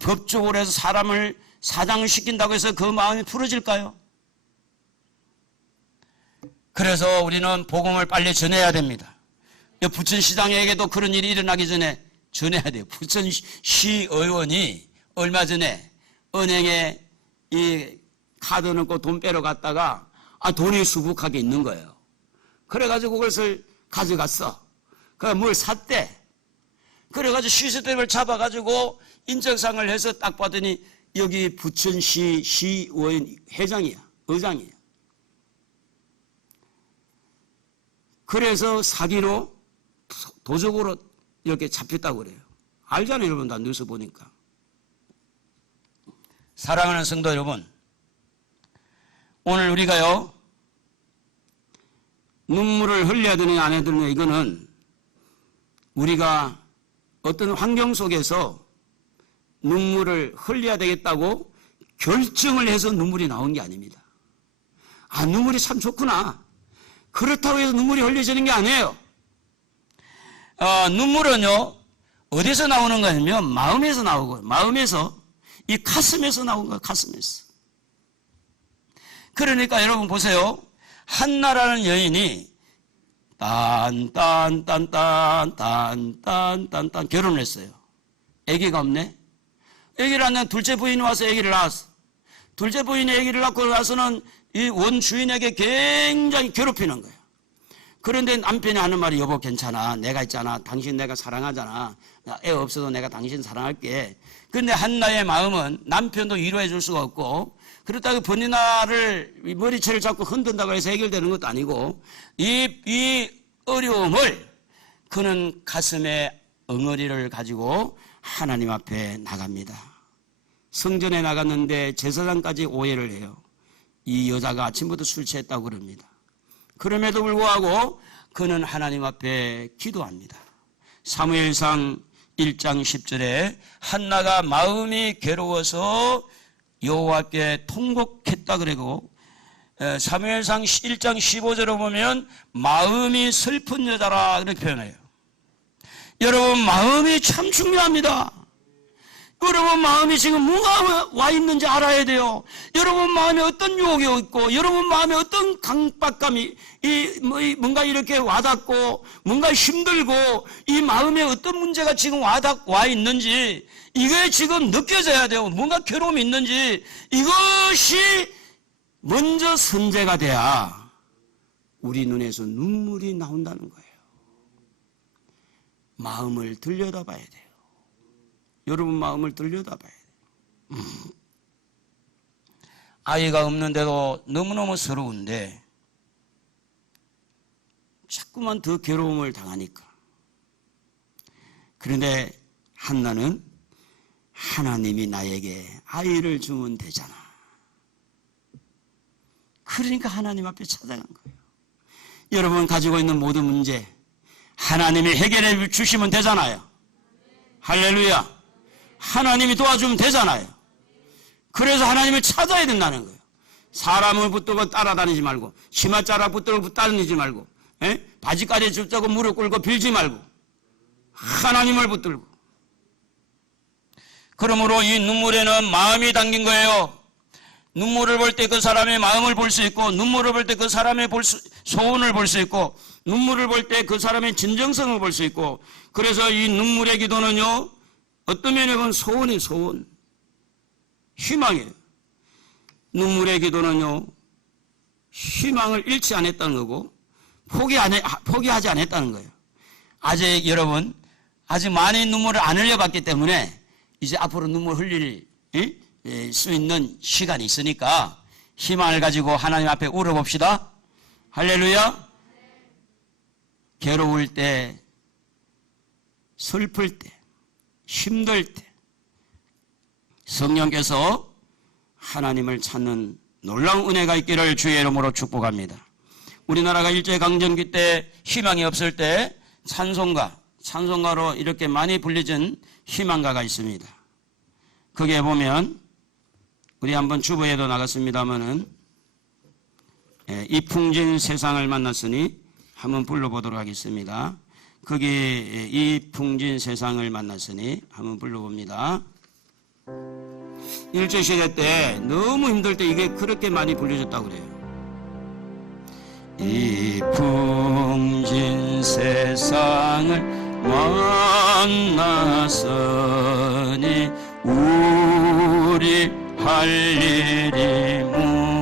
법적으로 해서 사람을 사장시킨다고 해서 그 마음이 풀어질까요? 그래서 우리는 복음을 빨리 전해야 됩니다. 부천시장에게도 그런 일이 일어나기 전에 전해야 돼요. 부천시의원이 얼마 전에 은행에 이 카드 넣고 돈 빼러 갔다가 돈이 수북하게 있는 거예요. 그래가지고 그것을 가져갔어. 뭘 샀대. 그래가지고 CCTV를 잡아가지고 인적상을 해서 딱 봤더니 여기 부천시 시의원 회장이야. 의장이야. 그래서 사기로 도적으로 이렇게 잡혔다고 그래요. 알잖아요, 여러분. 다 뉴스 보니까. 사랑하는 성도 여러분, 오늘 우리가요, 눈물을 흘려야 되느냐 안 해야 되느냐, 이거는 우리가 어떤 환경 속에서 눈물을 흘려야 되겠다고 결정을 해서 눈물이 나온 게 아닙니다. 눈물이 참 좋구나. 그렇다고 해서 눈물이 흘려지는 게 아니에요. 눈물은요, 어디서 나오는 거냐면 마음에서 나오고, 마음에서, 이 가슴에서 나온 거예요. 가슴에서. 그러니까 여러분 보세요. 한나라는 여인이 딴딴딴딴딴딴딴 결혼을 했어요. 아기가 없네. 아기를 낳는 둘째 부인이 와서 아기를 낳았어. 둘째 부인이 아기를 낳고 나서는 이 원주인에게 굉장히 괴롭히는 거예요. 그런데 남편이 하는 말이, 여보 괜찮아, 내가 있잖아, 당신 내가 사랑하잖아, 애 없어도 내가 당신 사랑할게. 그런데 한나의 마음은 남편도 위로해 줄 수가 없고, 그렇다고 버니나를 머리채를 잡고 흔든다고 해서 해결되는 것도 아니고, 이 어려움을 그는 가슴에 엉어리를 가지고 하나님 앞에 나갑니다. 성전에 나갔는데 제사장까지 오해를 해요. 이 여자가 아침부터 술 취했다고 그럽니다. 그럼에도 불구하고 그는 하나님 앞에 기도합니다. 사무엘상 1장 10절에 한나가 마음이 괴로워서 여호와께 통곡했다 그러고, 사무엘상 1장 15절에 보면 마음이 슬픈 여자라 그렇게 표현해요. 여러분, 마음이 참 중요합니다. 여러분 마음이 지금 뭐가 와 있는지 알아야 돼요. 여러분 마음에 어떤 유혹이 있고, 여러분 마음에 어떤 강박감이 뭔가 이렇게 와닿고, 뭔가 힘들고, 이 마음에 어떤 문제가 지금 와 있는지 이게 지금 느껴져야 돼요. 뭔가 괴로움이 있는지 이것이 먼저 선제가 돼야 우리 눈에서 눈물이 나온다는 거예요. 마음을 들여다봐야 돼요. 여러분 마음을 들여다봐야 돼요. 아이가 없는데도 너무너무 서러운데 자꾸만 더 괴로움을 당하니까. 그런데 한나는 하나님이 나에게 아이를 주면 되잖아. 그러니까 하나님 앞에 찾아간 거예요. 여러분 가지고 있는 모든 문제 하나님이 해결해 주시면 되잖아요. 할렐루야. 하나님이 도와주면 되잖아요. 그래서 하나님을 찾아야 된다는 거예요. 사람을 붙들고 따라다니지 말고, 치맛자락 붙들고 따라다니지 말고, 바지까지 줍자고 무릎 꿇고 빌지 말고 하나님을 붙들고. 그러므로 이 눈물에는 마음이 담긴 거예요. 눈물을 볼 때 그 사람의 마음을 볼 수 있고, 눈물을 볼 때 그 사람의 소원을 볼 수 있고, 눈물을 볼 때 그 사람의 진정성을 볼 수 있고. 그래서 이 눈물의 기도는요, 어떤 면에 보면 소원이에요. 소원, 희망이에요. 눈물의 기도는요, 희망을 잃지 않았다는 거고 포기하지 않았다는 거예요. 아직 여러분 아직 많이 눈물을 안 흘려봤기 때문에 이제 앞으로 눈물 흘릴 수 있는 시간이 있으니까 희망을 가지고 하나님 앞에 울어봅시다. 할렐루야. 괴로울 때, 슬플 때, 힘들 때 성령께서 하나님을 찾는 놀라운 은혜가 있기를 주의 이름으로 축복합니다. 우리나라가 일제강점기 때 희망이 없을 때 찬송가로 이렇게 많이 불려진 희망가가 있습니다. 거기에 보면 우리 한번 주보에도 나갔습니다마는 이풍진 세상을 만났으니 한번 불러보도록 하겠습니다. 거기 이풍진 세상을 만났으니 한번 불러봅니다. 일제시대 때 너무 힘들 때 이게 그렇게 많이 불려졌다고 그래요. 이 풍진 세상을 만났으니 우리 할 일이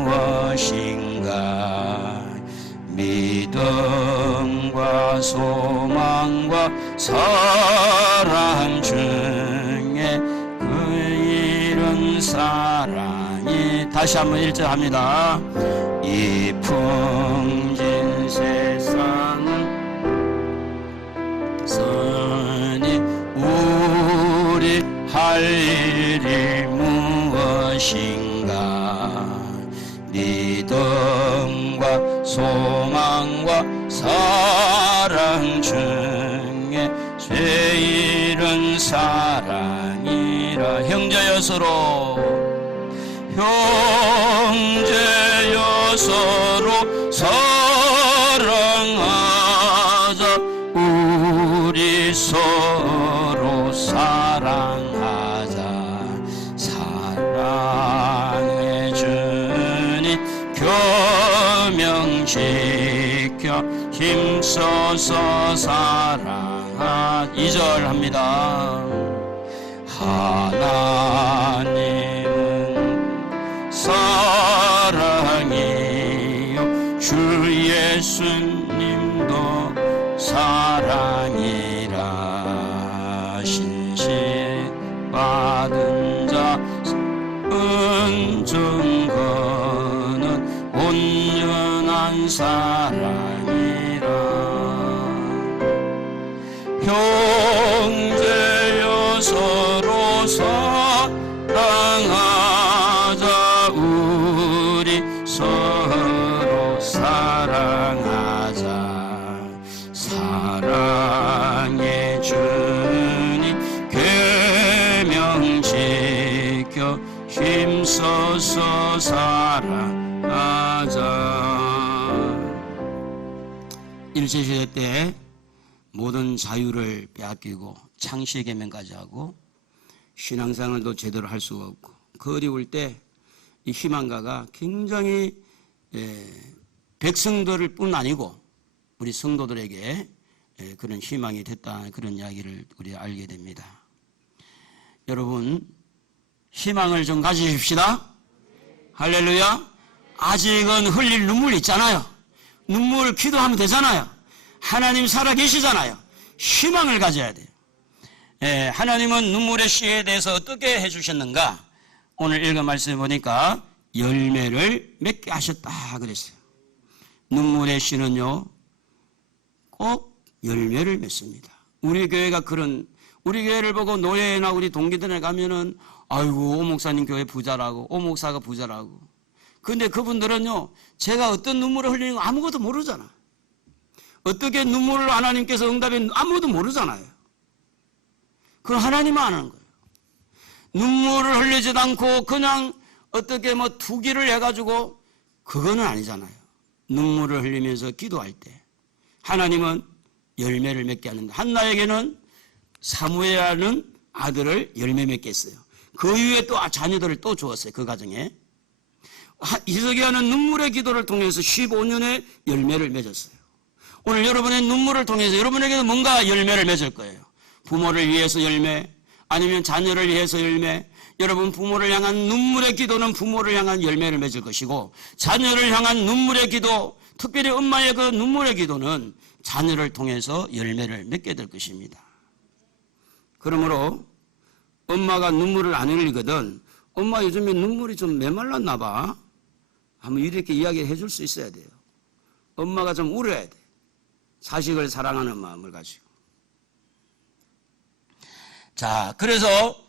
무엇인가. 믿음과 소망과 사랑 중에 그 이른 사랑이. 다시 한번 1절 합니다. 이 풍진 세상은 선이 우리 할 일이 무엇인가. 믿음과 소망과 사랑 중에 제일은 사랑이라. 형제여 서로 사랑하자. 우리 서로 사랑하자. 사랑의 주님 교명 지켜 힘써서 사랑하자. 2절 합니다. 하나님은 사랑이요 주 예수님도 사랑이라. 신실받은 자 은증거는 온전한 사랑이라. 형제여 서로 사랑하자. 우리 서로 사랑하자. 사랑의 주님 계명 지켜 힘써서 사랑하자. 일제시대 때 모든 자유를 빼앗기고 창시의 계명까지 하고 신앙생활도 제대로 할 수가 없고 그 어려울 때 이 희망가가 굉장히 백성들을 뿐 아니고 우리 성도들에게 그런 희망이 됐다, 그런 이야기를 우리 알게 됩니다. 여러분, 희망을 좀 가지십시다. 할렐루야. 아직은 흘릴 눈물 있잖아요. 눈물 기도하면 되잖아요. 하나님 살아계시잖아요. 희망을 가져야 돼요. 하나님은 눈물의 씨에 대해서 어떻게 해주셨는가? 오늘 읽은 말씀에 보니까 열매를 맺게 하셨다 그랬어요. 눈물의 씨는요 꼭 열매를 맺습니다. 우리 교회가 우리 교회를 보고 노예나 우리 동기들에 가면은 아이고 오 목사님 교회 부자라고, 오 목사가 부자라고. 근데 그분들은요 제가 어떤 눈물을 흘리는 거 아무것도 모르잖아. 어떻게 눈물을 하나님께서 응답해 아무것도 모르잖아요. 그건 하나님만 아는 거예요. 눈물을 흘리지도 않고 그냥 어떻게 투기를 해가지고 그거는 아니잖아요. 눈물을 흘리면서 기도할 때 하나님은 열매를 맺게 하는데 한나에게는 사무엘이라는 아들을 열매 맺게 했어요. 그 이후에 또 자녀들을 또 주었어요. 그 가정에. 이스기야는 눈물의 기도를 통해서 15년의 열매를 맺었어요. 오늘 여러분의 눈물을 통해서 여러분에게도 뭔가 열매를 맺을 거예요. 부모를 위해서 열매, 아니면 자녀를 위해서 열매. 여러분 부모를 향한 눈물의 기도는 부모를 향한 열매를 맺을 것이고 자녀를 향한 눈물의 기도, 특별히 엄마의 그 눈물의 기도는 자녀를 통해서 열매를 맺게 될 것입니다. 그러므로 엄마가 눈물을 안 흘리거든 엄마 요즘에 눈물이 좀 메말랐나 봐. 한번 이렇게 이야기해 줄 수 있어야 돼요. 엄마가 좀 울어야 돼. 자식을 사랑하는 마음을 가지고. 자, 그래서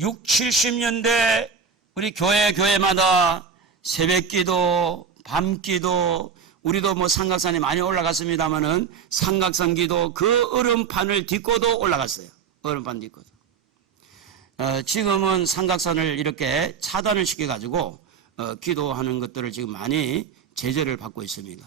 60, 70년대 우리 교회마다 새벽기도, 밤기도, 우리도 삼각산에 많이 올라갔습니다만은 삼각산 기도 그 얼음판을 딛고도 올라갔어요. 얼음판 딛고도. 지금은 삼각산을 이렇게 차단을 시켜가지고 기도하는 것들을 지금 많이 제재를 받고 있습니다.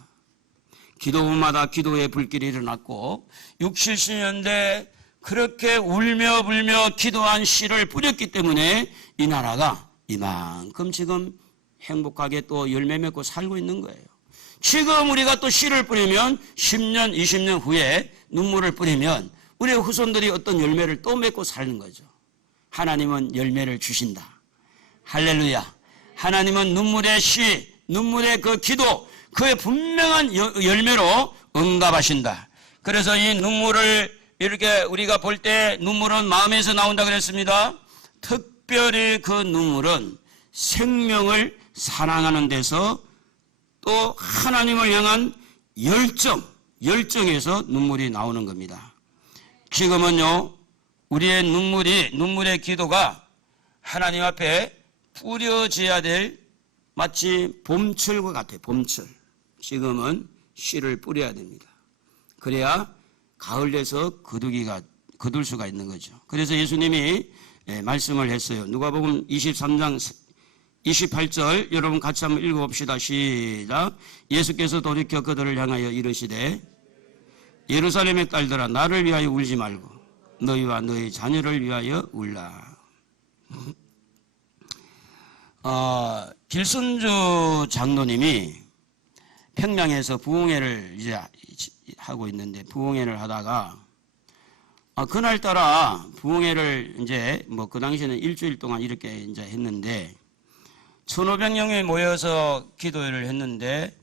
기도마다 기도의 불길이 일어났고 60, 70년대 그렇게 울며 불며 기도한 씨를 뿌렸기 때문에 이 나라가 이만큼 지금 행복하게 또 열매 맺고 살고 있는 거예요. 지금 우리가 또 씨를 뿌리면 10년, 20년 후에 눈물을 뿌리면 우리의 후손들이 어떤 열매를 또 맺고 사는 거죠. 하나님은 열매를 주신다. 할렐루야. 하나님은 눈물의 씨, 눈물의 그 기도, 그의 분명한 열매로 응답하신다. 그래서 이 눈물을 이렇게 우리가 볼 때 눈물은 마음에서 나온다 그랬습니다. 특별히 그 눈물은 생명을 사랑하는 데서 또 하나님을 향한 열정에서 눈물이 나오는 겁니다. 지금은요, 우리의 눈물의 기도가 하나님 앞에 뿌려져야 될 마치 봄철과 같아요. 봄철. 지금은 씨를 뿌려야 됩니다. 그래야 가을 돼서 거둘 수가 있는 거죠. 그래서 예수님이 말씀을 했어요. 누가복음 23장 28절 여러분 같이 한번 읽어봅시다. 시작. 예수께서 돌이켜 그들을 향하여 이르시되 예루살렘의 딸들아 나를 위하여 울지 말고 너희와 너희 자녀를 위하여 울라. 길순주 장로님이 평양에서 부흥회를 이제 하고 있는데 부흥회를 하다가 그날따라 부흥회를 이제 뭐 그 당시에는 일주일 동안 이렇게 이제 했는데 1,500명이 모여서 기도회를 했는데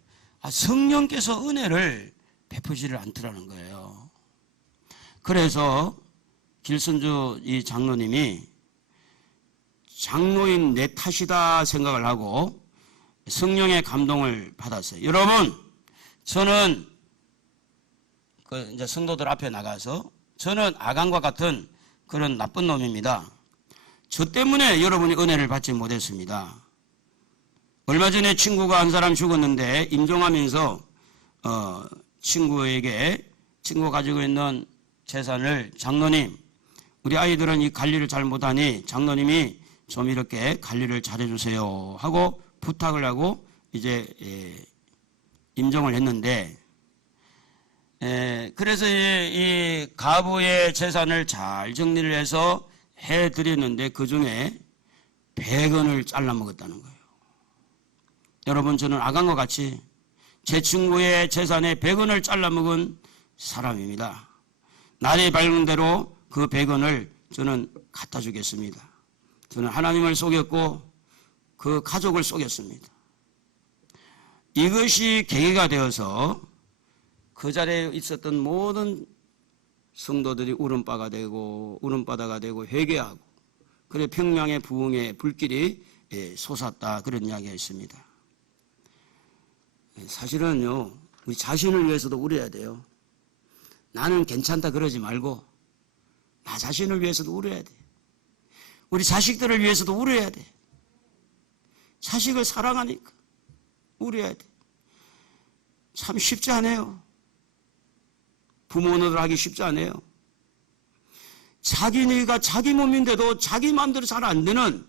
성령께서 은혜를 베푸지를 않더라는 거예요. 그래서 길순주 이 장로님이 장로인 내 탓이다 생각을 하고 성령의 감동을 받았어요. 여러분, 저는 이제 성도들 앞에 나가서 저는 아간과 같은 그런 나쁜 놈입니다. 저 때문에 여러분이 은혜를 받지 못했습니다. 얼마 전에 친구가 한 사람 죽었는데 임종하면서 친구가 가지고 있는 재산을 장로님, 우리 아이들은 이 관리를 잘 못하니 장로님이 좀 이렇게 관리를 잘해주세요 하고 부탁을 하고 이제 임종을 했는데 그래서 이 가부의 재산을 잘 정리를 해서 해드렸는데 그 중에 100원을 잘라 먹었다는 거예요. 여러분, 저는 아간과 같이 제 친구의 재산에 100원을 잘라 먹은 사람입니다. 날이 밝은 대로 그 100원을 저는 갖다 주겠습니다. 저는 하나님을 속였고 그 가족을 속였습니다. 이것이 계기가 되어서 그 자리에 있었던 모든 성도들이 울음바다가 되고 회개하고 그래 평양의 부흥의 불길이 솟았다, 그런 이야기가 있습니다. 사실은요, 우리 자신을 위해서도 울어야 돼요. 나는 괜찮다 그러지 말고 나 자신을 위해서도 울어야 돼. 우리 자식들을 위해서도 울어야 돼. 자식을 사랑하니까 울어야 돼. 참 쉽지 않아요. 부모 노릇 하기 쉽지 않아요. 자기가 자기 몸인데도 자기 마음대로 잘 안 되는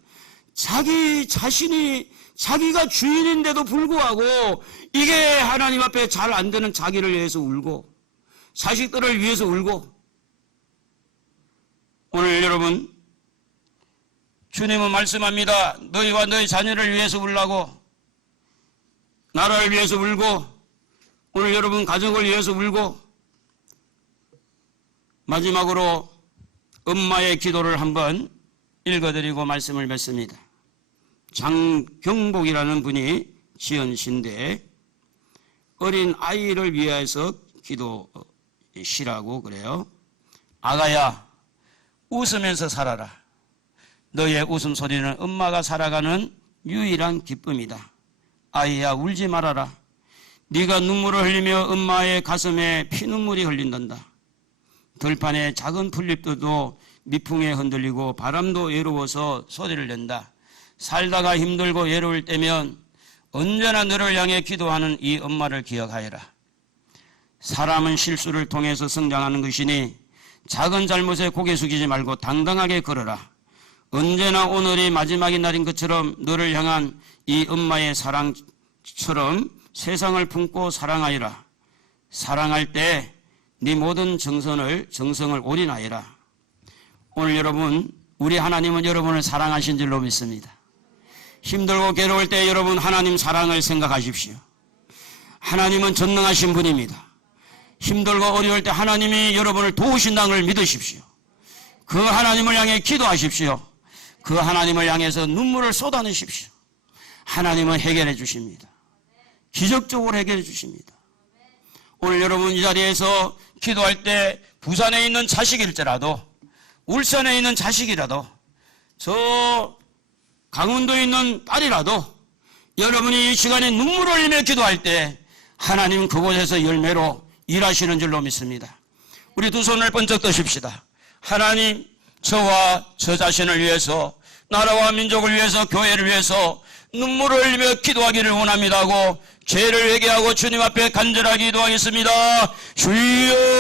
자기 자신이 자기가 주인인데도 불구하고 이게 하나님 앞에 잘 안 되는 자기를 위해서 울고 자식들을 위해서 울고. 오늘 여러분, 주님은 말씀합니다. 너희와 너희 자녀를 위해서 울라고, 나라를 위해서 울고, 오늘 여러분 가족을 위해서 울고. 마지막으로 엄마의 기도를 한번 읽어드리고 말씀을 맺습니다. 장경복이라는 분이 지은 시인데 어린 아이를 위해서 기도 시라고 그래요. 아가야, 웃으면서 살아라. 너의 웃음소리는 엄마가 살아가는 유일한 기쁨이다. 아이야, 울지 말아라. 네가 눈물을 흘리며 엄마의 가슴에 피눈물이 흘린단다. 들판에 작은 풀잎들도 미풍에 흔들리고 바람도 외로워서 소리를 낸다. 살다가 힘들고 외로울 때면 언제나 너를 향해 기도하는 이 엄마를 기억하여라. 사람은 실수를 통해서 성장하는 것이니 작은 잘못에 고개 숙이지 말고 당당하게 걸어라. 언제나 오늘이 마지막인 날인 것처럼 너를 향한 이 엄마의 사랑처럼 세상을 품고 사랑하여라. 사랑할 때 네 모든 정성을 올인하여라. 오늘 여러분, 우리 하나님은 여러분을 사랑하신 줄로 믿습니다. 힘들고 괴로울 때 여러분 하나님 사랑을 생각하십시오. 하나님은 전능하신 분입니다. 힘들고 어려울 때 하나님이 여러분을 도우신다는 걸 믿으십시오. 그 하나님을 향해 기도하십시오. 그 하나님을 향해서 눈물을 쏟아내십시오. 하나님은 해결해 주십니다. 기적적으로 해결해 주십니다. 오늘 여러분 이 자리에서 기도할 때 부산에 있는 자식일지라도, 울산에 있는 자식이라도, 저 강원도에 있는 딸이라도 여러분이 이 시간에 눈물을 흘리며 기도할 때 하나님은 그곳에서 열매로 일하시는 줄로 믿습니다. 우리 두 손을 번쩍 드십시다. 하나님, 저와 저 자신을 위해서, 나라와 민족을 위해서, 교회를 위해서 눈물을 흘리며 기도하기를 원합니다 하고 죄를 회개하고 주님 앞에 간절하게 기도하겠습니다. 주여.